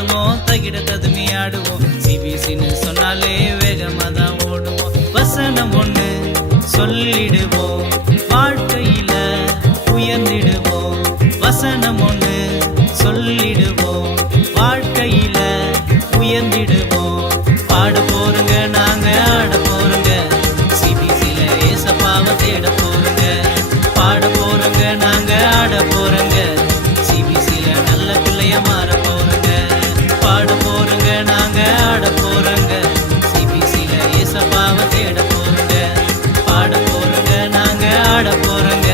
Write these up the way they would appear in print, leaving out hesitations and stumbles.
பாடுவோம் தகிட ததுமி ஆடுவோம் சிபிசின்னு சொன்னாலே வேகமா தான் ஓடுவோம் வசனம் ஒண்ணு சொல்லிடுவோம் வாழ்க்கையில உயர்ந்திடுவோம் வசனம் ஒண்ணு சொல்லிடுவோம் வாழ்க்கையில உயர்ந்திடுவோம் பாட போறங்க நாங்க ஆட போறங்க சிபிசில ஏசப்பாவை தேட போறங்க பாட போறங்க நாங்க ஆட போறங்க சிபிசில நல்ல பிள்ளைய மாற போறங்க பாட போறங்க நாங்க ஆட போறங்க சிபிசில ஏசப்பாவை தேட போறங்க பாட போறங்க நாங்க ஆட போறங்க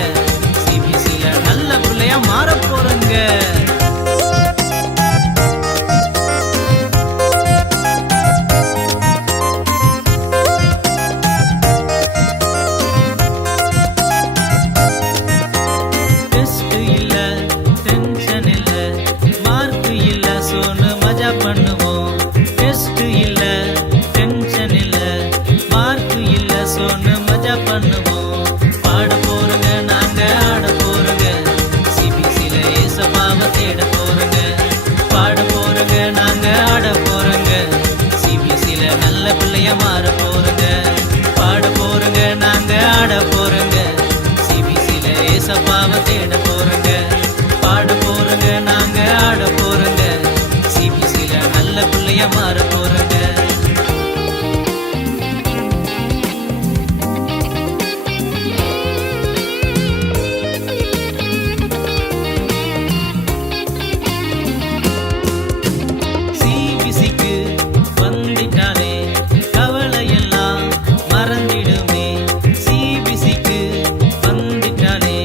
சிபிசில நல்ல பிள்ளைய மாற போறங்க பண்ணுவோம் டெஸ்ட் இல்ல டென்ஷன் இல்ல மார்க் இல்ல சொன்னு மஜா பண்ணுவோம் பாட போறங்க நாங்க ஆட போறங்க சிபிசில ஏசப்பாவை தேட போறங்க பாட போறங்க நாங்க ஆட போறங்க சிபிசில நல்ல பிள்ளைய மாற போறங்க பாட போறங்க நாங்க ஆட போறங்க சிபிசில ஏசப்பாவை தேட போறங்க பாட போறங்க நாங்க ஆட போறங்க நல்ல பிள்ளைய மாற போறங்க சிபிசிக்கு வந்துட்டாலே கவலையெல்லாம் மறந்திடுமே சிபிசிக்கு வந்துட்டாலே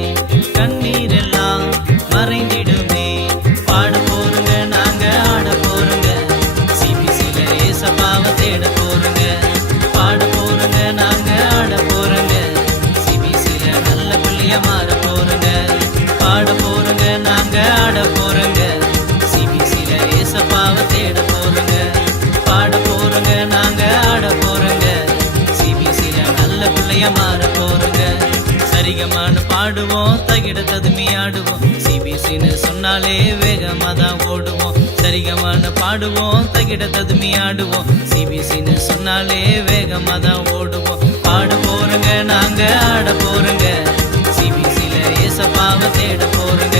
கண்ணீரெல்லாம் மறைந்திடுமே பாட போறங்க நாங்க ஆட போறங்க ஏசப்பாவை தேட போறங்க பாட போறங்க நாங்க ஆட போறங்க சிபிசில நல்ல பிள்ளைய மாற போறங்க பாட போறங்க நாங்க ஆட போறங்க சிபிசில ஏசப்பாவை தேட போறங்க பாட போறங்க நாங்க ஆட போறங்க சிபிசில நல்ல பிள்ளைய மாற போறங்க சரிகமான பாடுவோம் தகிட ததுமி ஆடுவோம் சிபிசின்னு சொன்னாலே வேகமா தான் ஓடுவோம் சரிகமான பாடுவோம் தகிட ததுமி ஆடுவோம் சிபிசின்னு சொன்னாலே வேகமா தான் ஓடுவோம் பாட போறங்க நாங்க ஆட போறங்க சிபிசில ஏசப்பாவை தேட போறங்க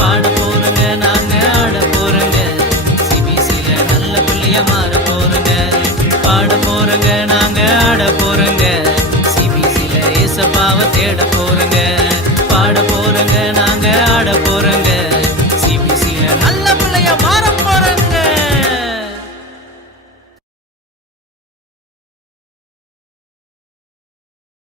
பாட போறங்க நாங்க ஆட போறங்க சிபிசில நல்ல பிள்ளைய மாற போறங்க பாட போறங்க நாங்க ஆட போறங்க சிபிசில ஏசப்பாவை தேட போறங்க பாட போறங்க நாங்க ஆட போறங்க சிபிசில நல்ல